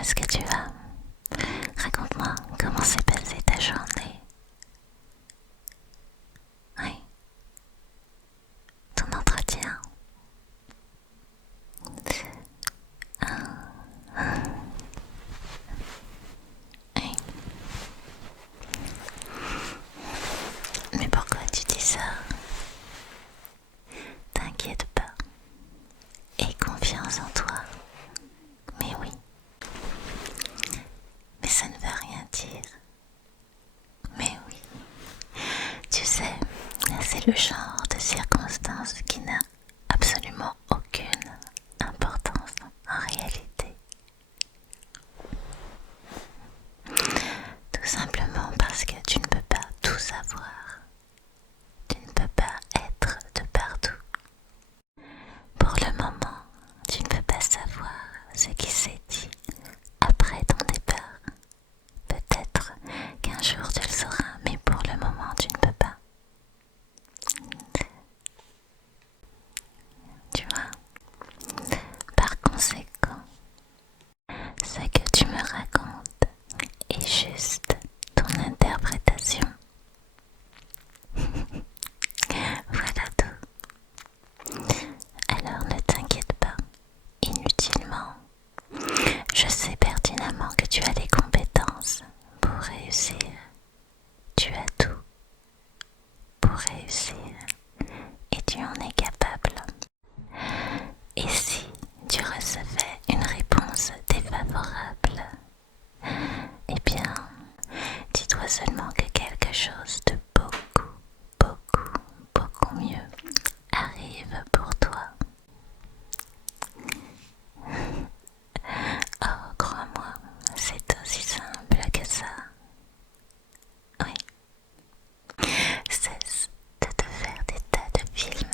est-ce que tu vas? Raconte-moi comment s'est passée ta journée. Oui, ton entretien. Oui. Mais pourquoi tu dis ça? T'inquiète pas. Aie confiance en toi. Mais oui. Mais ça ne veut rien dire. Mais oui. Tu sais, c'est le genre de circonstance qui n'a absolument aucune importance en réalité. Tout simplement parce que tu ne peux pas tout savoir. Tu ne peux pas être de partout. Pour le moment, tu ne peux pas savoir ce qui s'est dit après ton départ. Peut-être qu'un jour tu le sauras, mais pour le moment tu ne peux pas. Tu vois? Par conséquent, ce que tu me racontes est juste ton interprétation. Voilà tout. Alors ne t'inquiète pas, inutilement. Je sais pertinemment que tu as les compétences pour réussir. Tu as tout pour réussir et tu en es capable. Et si tu recevais une réponse défavorable, eh bien, dis-toi seulement que quelque chose de beaucoup, beaucoup, beaucoup mieux arrive pour toi. Oh, crois-moi, c'est aussi simple que ça. Oui. Cesse de te faire des tas de films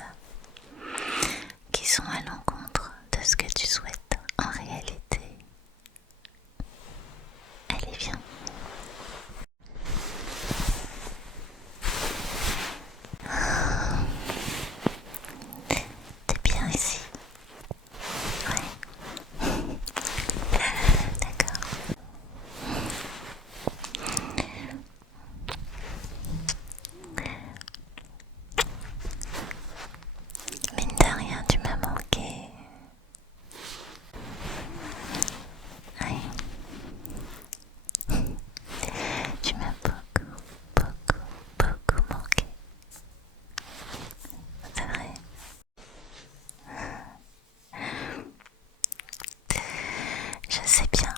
qui sont à l'encontre de ce que tu souhaites en réalité. Allez, viens. T'es bien ici? Ouais. D'accord. Mine de rien, tu m'as manqué. Oui. Tu m'as beaucoup, beaucoup, beaucoup manqué. C'est vrai. Je sais bien.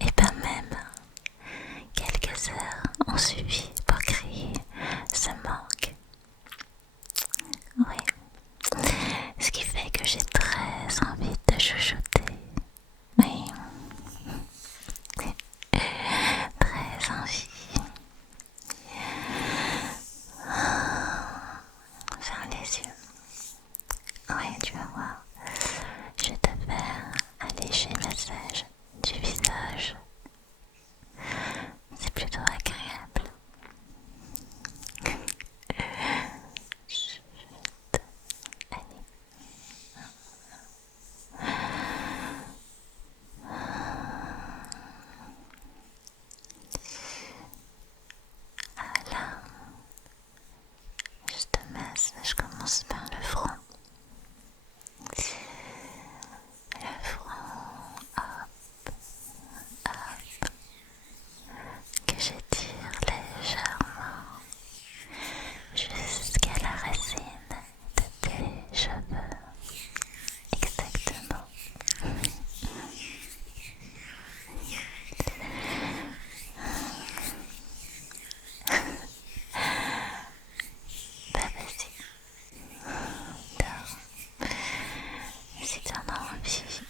Et pas même. Quelques heures ont suffi pour créer ce manque. Oui. Ce qui fait que j'ai très envie de chouchouter. Oui. Très envie. Ferme les yeux. Oui, tu vas voir. Je vais te faire un léger massage du visage. C'est plutôt agréable. Chut, allez. Voilà. Je te masse. Je commence par le front. Le front, hop, hop, que j'étire légèrement jusqu'à la racine de tes cheveux. Exactement. Bah vas-y, dors. Si t'en as envie.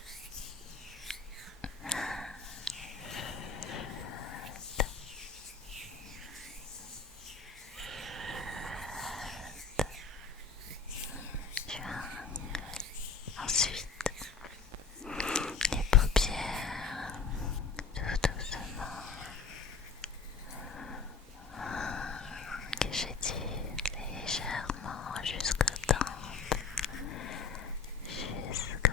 Tu vois. Ensuite, les paupières, tout doucement, que j'étire légèrement jusqu'aux tempes, jusqu'aux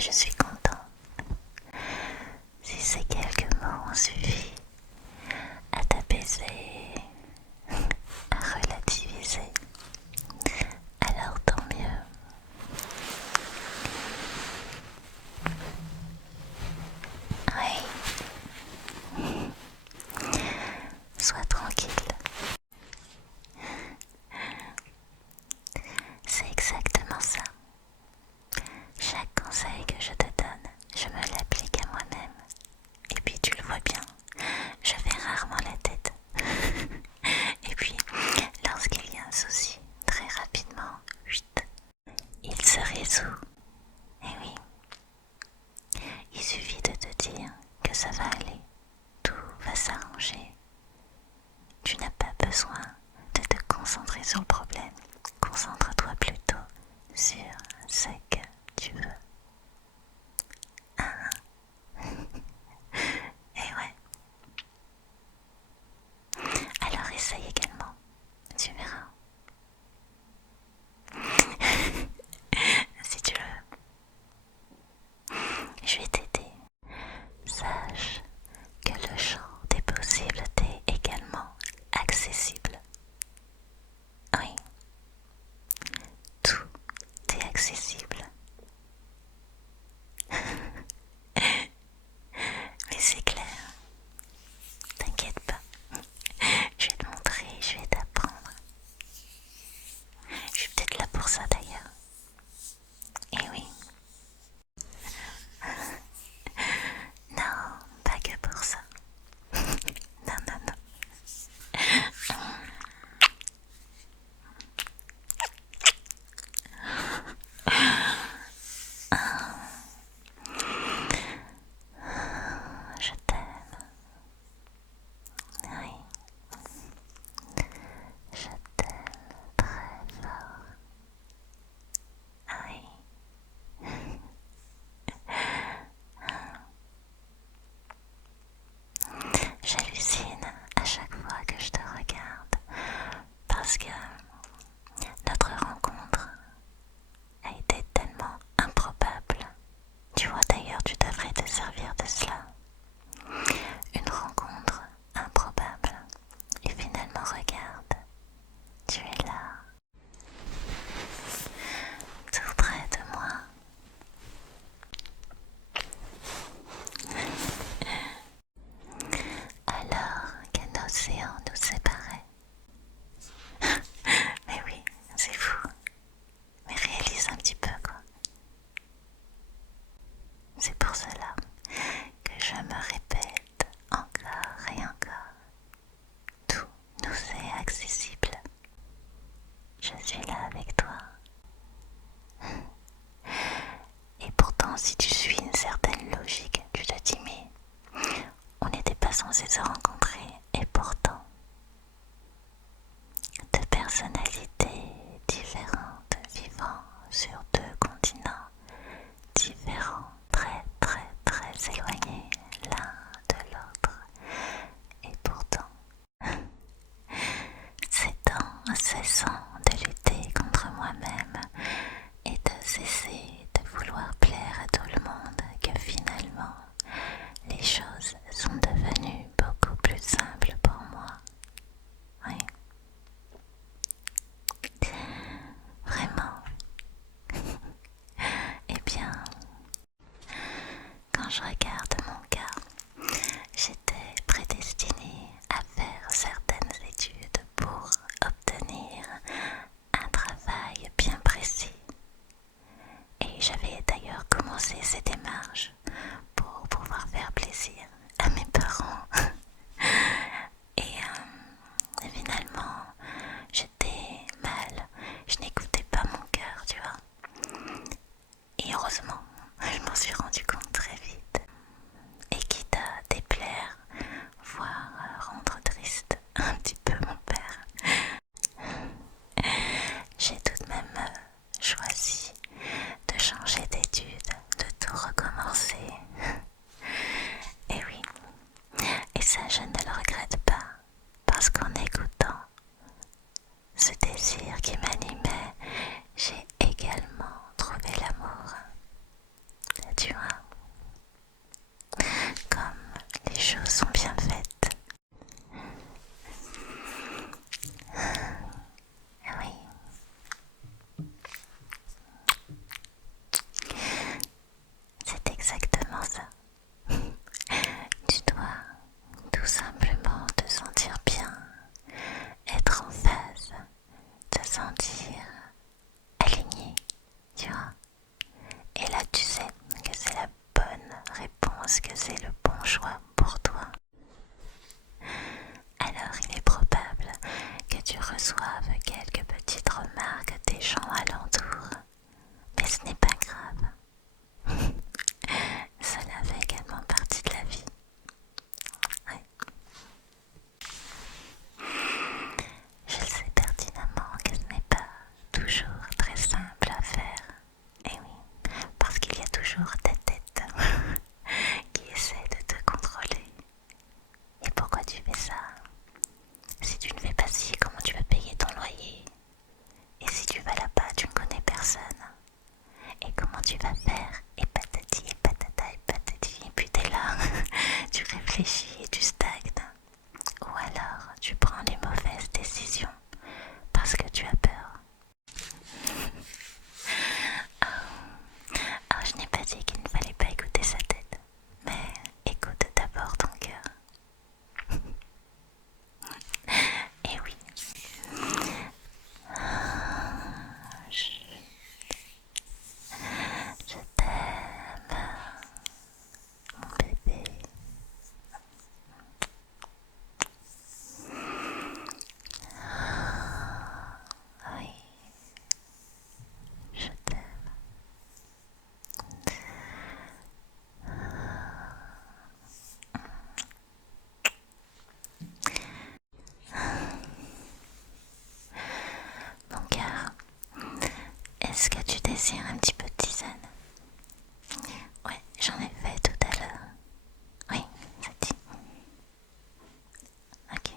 mais je suis content. Si ces quelques mots ont suffi à t'apaiser, à relativiser, alors tant mieux. Oui, sois tranquille. C'est exactement ça. Chaque conseil que je te donne, je me l'applique à moi-même. Et puis tu le vois bien, je fais rarement la tête. Et puis, lorsqu'il y a un souci, très rapidement, vite, il se résout. Et oui, il suffit de te dire que ça va aller, tout va s'arranger. Tu n'as pas besoin de te concentrer sur le problème. Concentre-toi plutôt sur ce que tu veux. Et ouais. Alors essaye également. Tu verras. Si tu veux. Je vais t'aider. Sache que le champ des possibles t'est également accessible. Oui, tout est accessible. Mais c'est clair, t'inquiète pas. Je vais te montrer, je vais t'apprendre. Je suis peut-être là pour ça d'ailleurs. Et oui. Non, pas que pour ça. Non, non, non. Je t'aime. Oui. Je t'aime très fort. Oui. J'hallucine à chaque fois que je te regarde parce que notre rencontre a été tellement improbable. Tu vois d'ailleurs, tu devrais te servir de cela. Une rencontre improbable. Et finalement, regarde, tu es là, tout près de moi. Alors qu'un océan nous séparait. Mais oui, c'est fou. Mais réalise un petit peu quoi. C'est pour cela que je me répète encore et encore. Tout nous est accessible. Je suis là avec toi. Et pourtant, si tu suis une certaine logique, tu te dis mais on n'était pas censé se rencontrer. Et pourtant, deux personnalités différentes vivant sur deux continents différents, très très très éloignés l'un de l'autre. Et pourtant, c'est en cessant de lutter contre moi-même et de cesser de vouloir plaire à tout le monde que finalement les choses sont devenues beaucoup plus simples pour moi. Oui. Vraiment. Eh bien, quand je regarde mon cas, j'étais prédestinée à faire certaines études pour obtenir un travail bien précis. Et j'avais d'ailleurs commencé ces démarches pour pouvoir faire plaisir à mes parents. Et finalement, j'étais mal, je n'écoutais pas mon cœur, tu vois. Et heureusement, je m'en suis rendu compte très vite. ça. Tu dois tout simplement te sentir bien, être en phase, te sentir aligné, tu vois. Et là, tu sais que c'est la bonne réponse, que c'est le bon choix pour toi. Alors, il est probable que tu reçoives quelques petites remarques des gens alentour, mais ce n'est pas grave. Cela fait également partie de la vie. Ouais. Je sais pertinemment que ce n'est pas toujours très simple à faire. Et oui, parce qu'il y a toujours ta tête qui essaie de te contrôler. Et pourquoi tu fais ça? Si tu ne fais pas ci, comment tu vas payer ton loyer? Et si tu vas là-bas, tu ne connais personne. Et comment tu vas faire? Et patati et patata et patati. Et puis t'es là, tu réfléchis et tu stagnes. Ou alors tu prends les mauvaises décisions parce que tu as peur. Alors je n'ai pas dit qu'il ne fallait pas écouter sa tête, mais écoute d'abord ton cœur. Et oui, je t'aime, mon bébé. Oui, je t'aime. Mon cœur, est-ce que tu désires un petit peu de tisane? Ouais, j'en ai fait tout à l'heure. Oui, ça dit. Ok.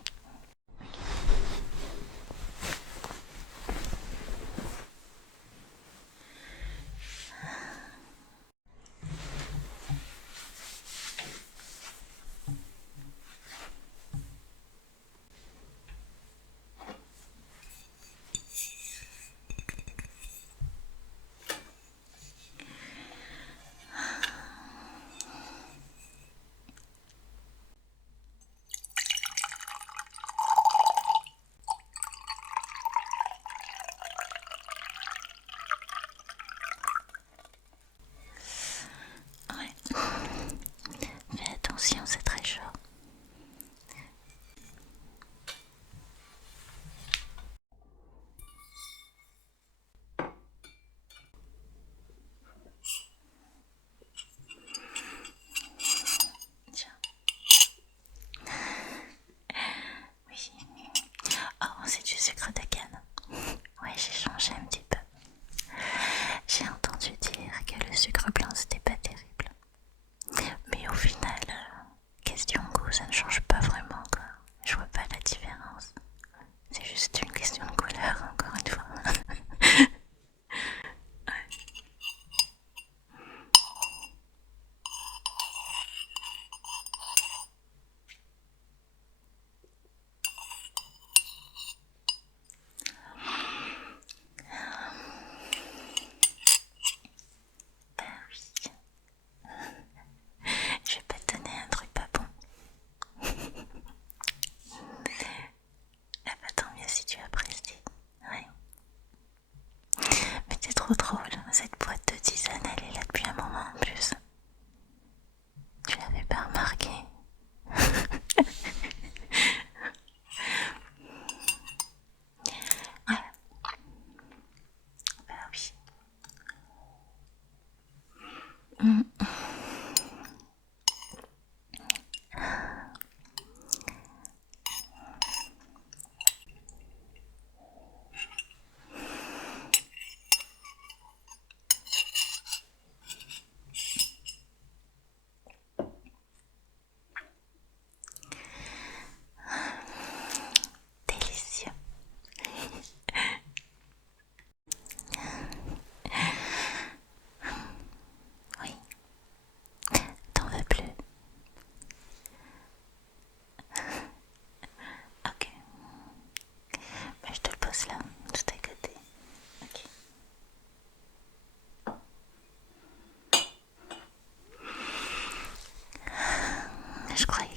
Je croyais